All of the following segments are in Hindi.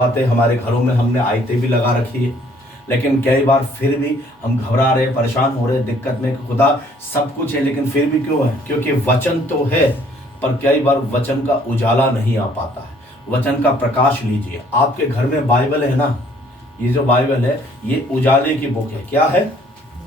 बातें हमारे घरों में हमने आयतें भी लगा रखी है, लेकिन कई बार फिर भी हम घबरा रहे, परेशान हो रहे, दिक्कत में कि खुदा सब कुछ है लेकिन फिर भी क्यों है? क्योंकि वचन तो है, पर कई बार वचन का उजाला नहीं आ पाता है। वचन का प्रकाश लीजिए। आपके घर में बाइबल है ना, ये जो बाइबल है ये उजाले की बुक है। क्या है?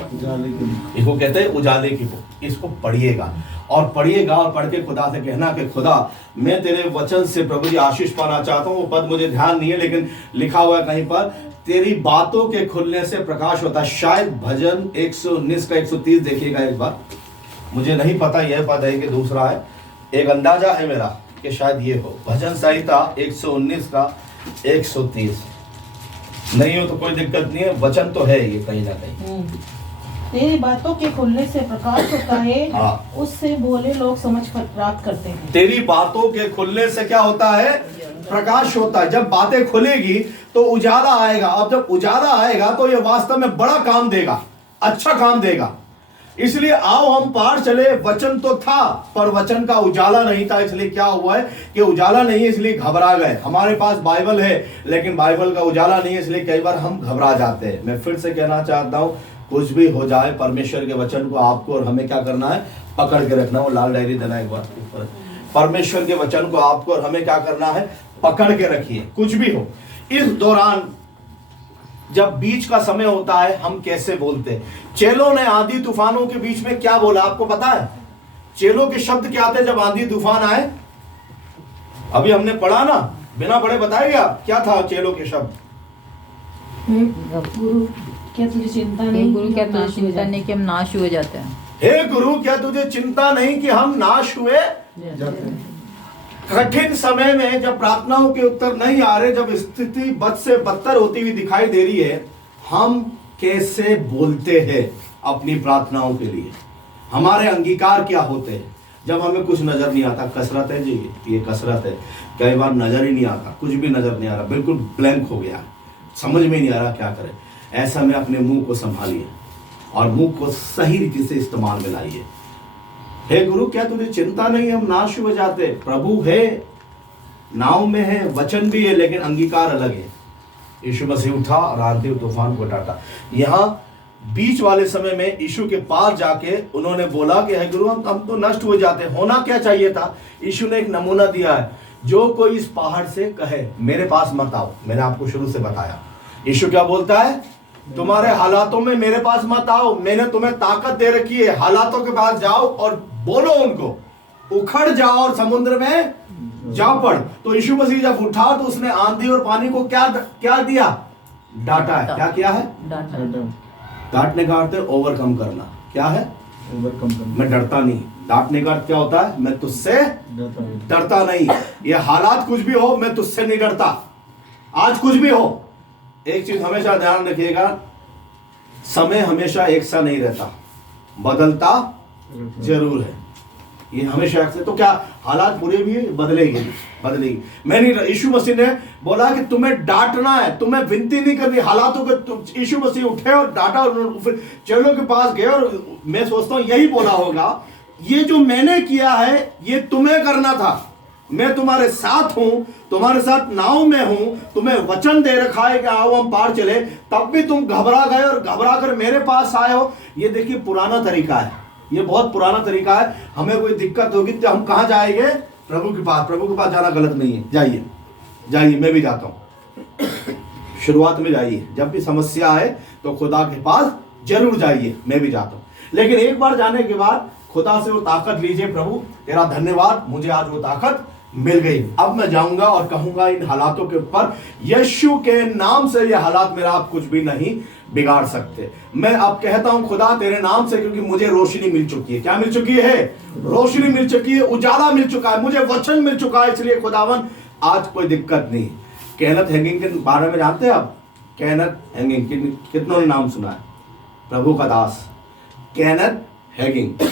उजाले की बुक। इसको कहते हैं उजाले की बुक। इसको पढ़िएगा और पढ़िएगा और पढ़ के खुदा से कहना कि खुदा मैं तेरे वचन से प्रभु जी आशीष पाना चाहता हूँ। वो पद मुझे ध्यान नहीं है लेकिन लिखा हुआ है कहीं पर, तेरी बातों के खुलने से प्रकाश होता है। शायद भजन 119 का 130 देखिएगा एक बार, मुझे नहीं पता यह पद है कि दूसरा है, एक अंदाजा है मेरा कि शायद ये हो। भजन संहिता 119 का 130 नहीं हो तो कोई दिक्कत नहीं है, वचन तो है ये कहीं ना कहीं। तेरी बातों के खुलने से प्रकाश होता है, हाँ। उससे भोले लोग समझ प्राप्त करते हैं। तेरी बातों के खुलने से क्या होता है? प्रकाश होता है। जब बातें खुलेगी तो उजाला आएगा। अब जब उजाला आएगा तो ये वास्तव में बड़ा काम देगा, अच्छा काम देगा। इसलिए आओ हम पार चले। वचन तो था पर वचन का उजाला नहीं था, इसलिए क्या हुआ है कि उजाला नहीं है इसलिए घबरा गए। हमारे पास बाइबल है लेकिन बाइबल का उजाला नहीं है, इसलिए कई बार हम घबरा जाते हैं। मैं फिर से कहना चाहता हूं, कुछ भी हो जाए परमेश्वर के वचन को आपको और हमें क्या करना है? पकड़ के रखना। वो लाल डायरी देना एक बार ऊपर। परमेश्वर के वचन को आपको और हमें क्या करना है? पकड़ के रखिए। कुछ भी हो, इस दौरान जब बीच का समय होता है हम कैसे बोलते हैं? चेलों ने आंधी तूफानों के बीच में क्या बोला आपको पता है? चेलों के शब्द क्या थे जब आंधी तूफान आए? अभी हमने पढ़ा ना, बिना पढ़े बताएगा क्या था चेलों के शब्द? गुरु क्या तुझे चिंता नहीं? गुरु क्या तुझे चिंता नहीं कि हम नाश हुए जाते हैं? हे गुरु क्या तुझे चिंता नहीं कि हम नाश हुए जाते हैं? कठिन समय में जब प्रार्थनाओं के उत्तर नहीं आ रहे, जब स्थिति बद से बदतर होती हुई दिखाई दे रही है, हम कैसे बोलते हैं अपनी प्रार्थनाओं के लिए? हमारे अंगीकार क्या होते हैं जब हमें कुछ नजर नहीं आता? कसरत है जी, ये कसरत है। कई बार नजर ही नहीं आता, कुछ भी नजर नहीं आ रहा, बिल्कुल ब्लैंक हो गया, समझ में नहीं आ रहा क्या करें। ऐसा में अपने मुंह को संभालिए और मुंह को सही रीति से इस्तेमाल में लाइए। हे गुरु क्या तुझे चिंता नहीं हम नाश हो जाते? प्रभु है, नाव में है, वचन भी है, लेकिन अंगीकार अलग है। यीशु मसीह उठा और आंधी तूफान को डांटा। यहाँ बीच वाले समय में यीशु के पास जाके उन्होंने बोला कि हे गुरु हम तो नष्ट हो जाते। होना क्या चाहिए था? यीशु ने एक नमूना दिया है, जो कोई इस पहाड़ से कहे मेरे पास मत आओ। मैंने आपको शुरू से बताया यीशु क्या बोलता है? तुम्हारे हालातों में मेरे पास मत आओ, मैंने तुम्हें ताकत दे रखी है। हालातों के पास जाओ और बोलो उनको, उखड़ जाओ और समुद्र में जा पड़। तो यीशु मसीह जब उठा तो उसने आंधी और पानी को क्या दिया? डांटा है। क्या किया है? डांटने का अर्थ है ओवरकम करना। क्या है? ओवरकम करना। मैं डरता नहीं। डांटने का अर्थ क्या होता है? मैं तुझसे डरता नहीं। ये हालात कुछ भी हो, मैं तुझसे नहीं डरता। आज कुछ भी हो, एक चीज हमेशा ध्यान रखिएगा, समय हमेशा एक सा नहीं रहता, बदलता जरूर है। ये हमेशा एक से, तो क्या हालात बुरे भी है, बदलेगी। मैं नहीं, यीशु मसीह ने बोला कि तुम्हें डांटना है, तुम्हें विनती नहीं करनी हालातों के। यीशु मसीह उठे और डांटा और फिर चेलों के पास गए और मैं सोचता हूं यही बोला होगा, ये जो मैंने किया है ये तुम्हें करना था। मैं तुम्हारे साथ हूं, तुम्हारे साथ नाव में हूं, तुम्हें वचन दे रखा है कि आओ हम पार चले, तब भी तुम घबरा गए और घबरा कर मेरे पास आए हो। ये देखिए पुराना तरीका है, ये बहुत पुराना तरीका है। हमें कोई दिक्कत होगी तो हम कहां जाएंगे? प्रभु के पास। प्रभु के पास जाना गलत नहीं है, जाइए जाइए, मैं भी जाता हूं। शुरुआत में जाइए, जब भी समस्या आए तो खुदा के पास जरूर जाइए, मैं भी जाता हूं। लेकिन एक बार जाने के बाद खुदा से वो ताकत लीजिए, प्रभु तेरा धन्यवाद, मुझे आज वो ताकत मिल गई। अब मैं जाऊंगा और कहूंगा इन हालातों के ऊपर, यीशु के नाम से ये हालात मेरा आप कुछ भी नहीं बिगाड़ सकते। मैं अब कहता हूं खुदा तेरे नाम से, क्योंकि मुझे रोशनी मिल चुकी है। क्या मिल चुकी है? रोशनी मिल चुकी है, उजाला मिल चुका है, मुझे वचन मिल चुका है। इसलिए खुदावन आज कोई दिक्कत नहीं। केनेथ हैगिंग के बारे में जानते हैं आप? केनेथ हैगिंग कितनों ने नाम सुना है? प्रभु का दास केनेथ हैगिंग,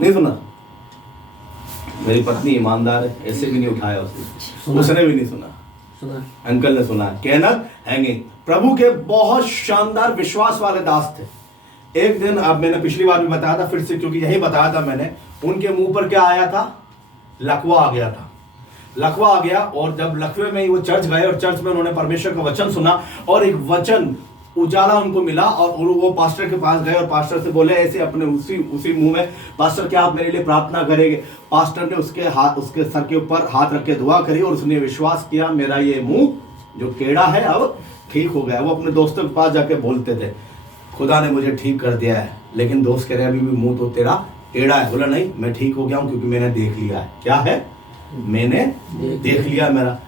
नहीं सुना? मेरी पत्नी ईमानदार है, ऐसे भी नहीं उठाया उसने भी नहीं सुना। अंकल ने सुना। केनेथ हैगिंग प्रभु के बहुत शानदार विश्वास वाले दास थे। एक दिन, अब मैंने पिछली बार भी बताया था, फिर से क्योंकि यही बताया था मैंने, उनके मुंह पर क्या आया था? लकवा आ गया था। लकवा आ गया, और जब लकवे में ही वो चर्च गए और चर्च में उन्होंने परमेश्वर का वचन सुना और एक वचन उजाला उनको मिला, और वो पास्टर के पास गए और पास्टर से बोले ऐसे अपने उसी मुंह में, पास्टर क्या आप मेरे लिए प्रार्थना करेंगे? पास्टर ने उसके सर के ऊपर हाथ रख के दुआ करी और उसने विश्वास किया मेरा ये मुंह जो टेढ़ा है अब ठीक हो गया। वो अपने दोस्तों के पास जाके बोलते थे खुदा ने मुझे ठीक कर दिया है, लेकिन दोस्त कह रहे अभी भी मुंह तो तेरा टेढ़ा है। बोला नहीं, मैं ठीक हो गया हूं क्योंकि मैंने देख लिया है। क्या है? मैंने देख लिया मेरा।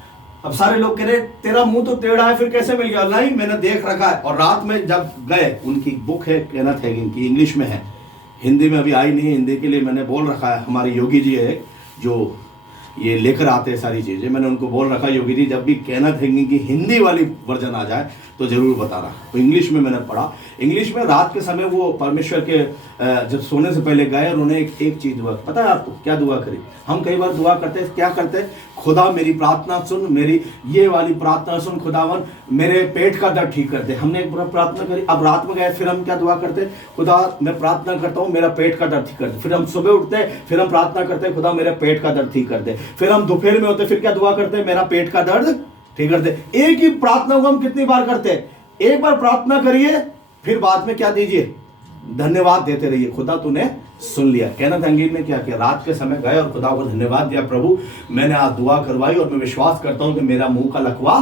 अब सारे लोग कह रहे तेरा मुंह तो टेढ़ा है, फिर कैसे मिल गया? नहीं, मैंने देख रखा है। और रात में जब गए, उनकी बुक है केनेथ हैगिन की, इंग्लिश में है, हिंदी में अभी आई नहीं है, हिंदी के लिए मैंने बोल रखा है। हमारे योगी जी है जो ये लेकर आते हैं सारी चीजें, मैंने उनको बोल रखा है योगी जी जब भी केनेथ हैगिन की हिंदी वाली वर्जन आ जाए तो जरूर बताना। तो इंग्लिश में मैंने पढ़ा, इंग्लिश में रात के समय वो परमेश्वर के जब सोने से पहले गए और उन्हें एक चीज दुआ, पता है आपको क्या दुआ करी? हम कई बार दुआ करते हैं, क्या करते हैं? खुदा मेरी प्रार्थना सुन, मेरी ये वाली प्रार्थना सुन, खुदावन मेरे पेट का दर्द ठीक कर दे। हमने एक बार प्रार्थना करी, अब रात में गए फिर हम क्या दुआ करते? खुदा मैं प्रार्थना करता हूँ मेरा पेट का दर्द ठीक कर दे। फिर हम सुबह उठते हैं, फिर हम प्रार्थना करते हैं खुदा मेरा पेट का दर्द ठीक कर दे। फिर हम दोपहर में होते फिर क्या दुआ करते हैं? मेरा पेट का दर्द ठीक कर दे। एक ही प्रार्थना को हम कितनी बार करते हैं? एक बार प्रार्थना करिए, फिर बाद में क्या दीजिए? धन्यवाद देते रहिए, खुदा तूने सुन लिया। केनेथ हैगिन ने क्या किया? रात के समय गए और खुदा को धन्यवाद दिया, प्रभु मैंने आज दुआ करवाई और मैं विश्वास करता हूं कि मेरा मुंह का लकवा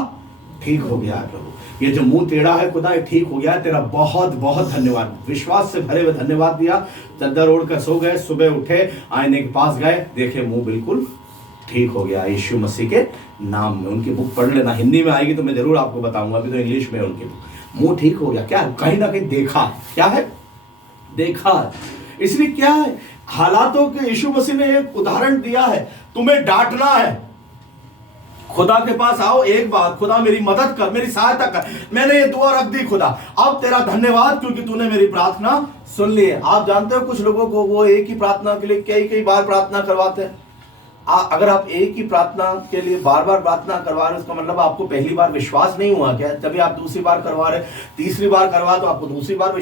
ठीक हो गया है। प्रभु ये जो मुंह टेढ़ा है खुदा ये ठीक हो गया है, तेरा बहुत बहुत धन्यवाद। विश्वास से भरे हुए धन्यवाद दिया, चद्दर ओढ़ कर सो गए। सुबह उठे, आईने के पास गए, देखे मुंह बिल्कुल ठीक हो गया यीशु मसीह के नाम में। उनकी बुक पढ़ लेना, हिंदी में आएगी तो मैं जरूर आपको बताऊंगा, अभी तो इंग्लिश में है उनकी बुक। मुंह ठीक हो गया, क्या कहीं ना कहीं देखा है। क्या है? देखा है। इसलिए क्या है, हालातों के यीशु मसीह ने एक उदाहरण दिया है। तुम्हें डांटना है, खुदा के पास आओ एक बार, खुदा मेरी मदद कर, मेरी सहायता कर, मैंने ये दुआ रख दी खुदा, अब तेरा धन्यवाद क्योंकि तूने मेरी प्रार्थना सुन ली है। आप जानते हो कुछ लोगों को वो एक ही प्रार्थना के लिए कई कई बार प्रार्थना करवाते हैं। अगर आप एक ही प्रार्थना के लिए बार बार प्रार्थना करवा रहे हो उसका मतलब आपको पहली बार विश्वास नहीं हुआ क्या? तभी आप दूसरी बार करवा रहे, तीसरी बार करवा तो आपको दूसरी बार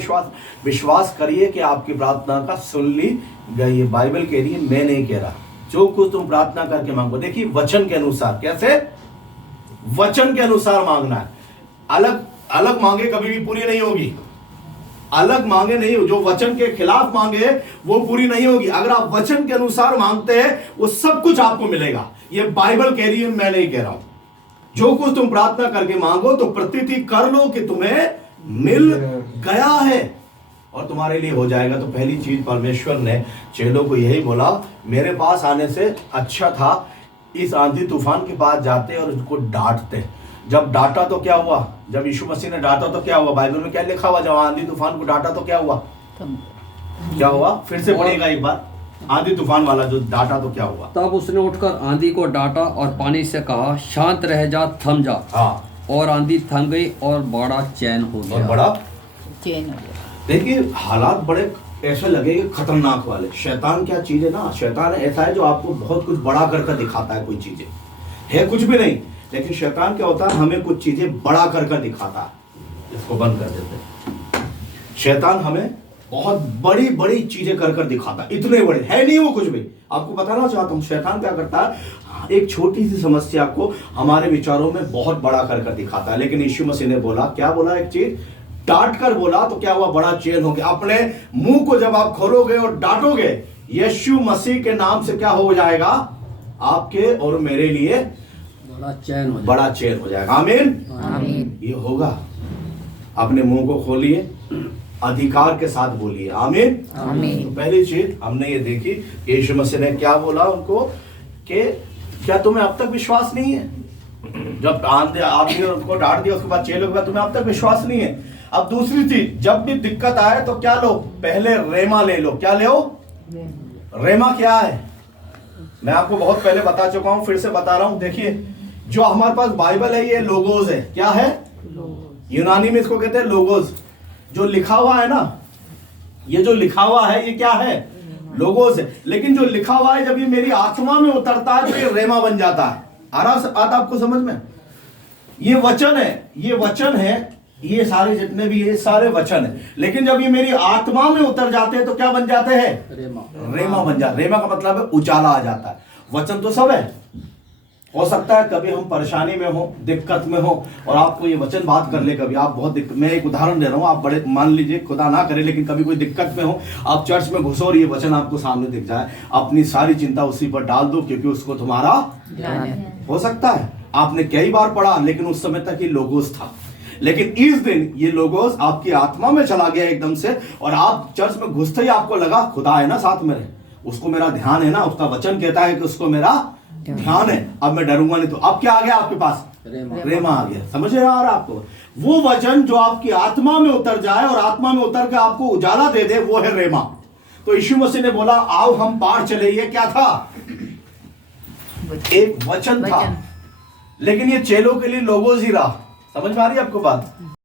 विश्वास करिए कि आपकी प्रार्थना का सुन ली गई है। बाइबल कह रही है, मैं नहीं कह रहा, जो कुछ तुम प्रार्थना करके मांगो। देखिए वचन के अनुसार, कैसे? वचन के अनुसार मांगना है। अलग अलग मांगे कभी भी पूरी नहीं होगी, अलग मांगे नहीं, जो वचन के खिलाफ मांगे वो पूरी नहीं होगी। अगर आप वचन के अनुसार मांगते हैं वो सब कुछ आपको मिलेगा। ये बाइबल कह रही है, मैं नहीं कह रहा हूं। जो कुछ तुम प्रार्थना करके मांगो तो प्रतीति कर लो कि तुम्हें मिल गया है और तुम्हारे लिए हो जाएगा। तो पहली चीज परमेश्वर ने चेलों को यही बोला, मेरे पास आने से अच्छा था इस आंधी तूफान के पास जाते और उसको डांटते। जब डांटा तो क्या हुआ? जब यीशु मसीह ने डांटा तो क्या हुआ? बाइबल में क्या लिखा हुआ? जब आंधी तूफान को डांटा तो क्या हुआ? क्या हुआ? फिर से पढ़ेगा एक बार, आंधी तूफान वाला जो डांटा तो क्या हुआ? तब उसने उठकर आंधी को डांटा और पानी से कहा, शांत रह जा, थम जा। हाँ, और आंधी थम गई और बड़ा चैन हो गया। और बड़ा चेन हो गया। देखिए हालात बड़े ऐसे लगेंगे खतरनाक वाले। शैतान क्या चीज है ना, शैतान ऐसा है जो आपको बहुत कुछ बड़ा करके दिखाता है। कोई चीजें है कुछ भी नहीं, लेकिन शैतान क्या होता है, हमें कुछ चीजें बड़ा कर दिखाता है। इसको बंद कर देते हैं। शैतान हमें बहुत बड़ी बड़ी चीजें कर दिखाता है, इतने बड़े है नहीं वो कुछ भी। आपको बताना चाहता हूं शैतान क्या करता है, एक छोटी सी समस्या को हमारे विचारों में बहुत बड़ा कर दिखाता है। लेकिन यीशु मसीह ने बोला, क्या बोला? एक चीज डांट कर बोला तो क्या हुआ? बड़ा चैन हो गया। अपने मुंह को जब आप खोलोगे और डांटोगे यीशु मसीह के नाम से, क्या हो जाएगा? आपके और मेरे लिए बड़ा चैन हो जाएगा। आमीन। ये होगा। अपने मुंह को खोलिए, अधिकार के साथ बोलिए। आमीन। तो पहली चीज हमने ये देखी, यीशु मसीह ने क्या बोला उनको कि क्या तुम्हें अब तक विश्वास नहीं है? जब आपने उनको डांट दिया उसके बाद चेलों के बाद तुम्हें अब तक विश्वास नहीं है। अब दूसरी चीज, जब भी दिक्कत आए तो क्या लो? पहले रेमा ले लो। क्या ले लो? रेमा क्या है? मैं आपको बहुत पहले बता चुका हूं, फिर से बता रहा हूं। देखिए जो हमारे पास बाइबल है ये लोगोस है। क्या है? यूनानी में इसको कहते हैं लोगोस। जो लिखा हुआ है ना, ये जो लिखा हुआ है ये क्या है? लोगोस है। लेकिन जो लिखा हुआ है जब ये मेरी आत्मा में उतरता है तो ये रेमा बन जाता है। आ रहा बात आपको समझ में? ये वचन है, ये वचन है, ये सारे जितने भी ये सारे वचन है। लेकिन जब ये मेरी आत्मा में उतर जाते हैं तो क्या बन जाते हैं? रेमा बन जाते। रेमा का मतलब है उजाला आ जाता है। वचन तो सब है, हो सकता है कभी हम परेशानी में हो, दिक्कत में हो, और आपको ये वचन बात कर ले, कभी आप बहुत मैं एक उदाहरण दे रहा हूँ, आप बड़े मान लीजिए, खुदा ना करे, लेकिन कभी कोई दिक्कत में हो, आप चर्च में घुसो और ये वचन आपको सामने दिख जाए, अपनी सारी चिंता उसी पर डाल दो, क्योंकि उसको तुम्हारा हो सकता है आपने कई बार पढ़ा, लेकिन उस समय तक ये लोगोस था, लेकिन इस दिन ये लोगोस आपकी आत्मा में चला गया एकदम से, और आप चर्च में घुसते ही आपको लगा खुदा है ना साथ में, उसको मेरा ध्यान है ना, उसका वचन कहता है कि उसको मेरा ध्यान है, अब मैं डरूंगा नहीं। तो अब क्या आ गया आपके पास? रेमा आ गया। समझ रहे आ रहा आपको? वो वचन जो आपकी आत्मा में उतर जाए और आत्मा में उतर के आपको उजाला दे दे, वो है रेमा। तो यीशु मसीह ने बोला आओ हम पार चले, ये क्या था? एक वचन था, लेकिन ये चेलों के लिए लोगोस ही रहा। समझ में आ रही है आपको बात?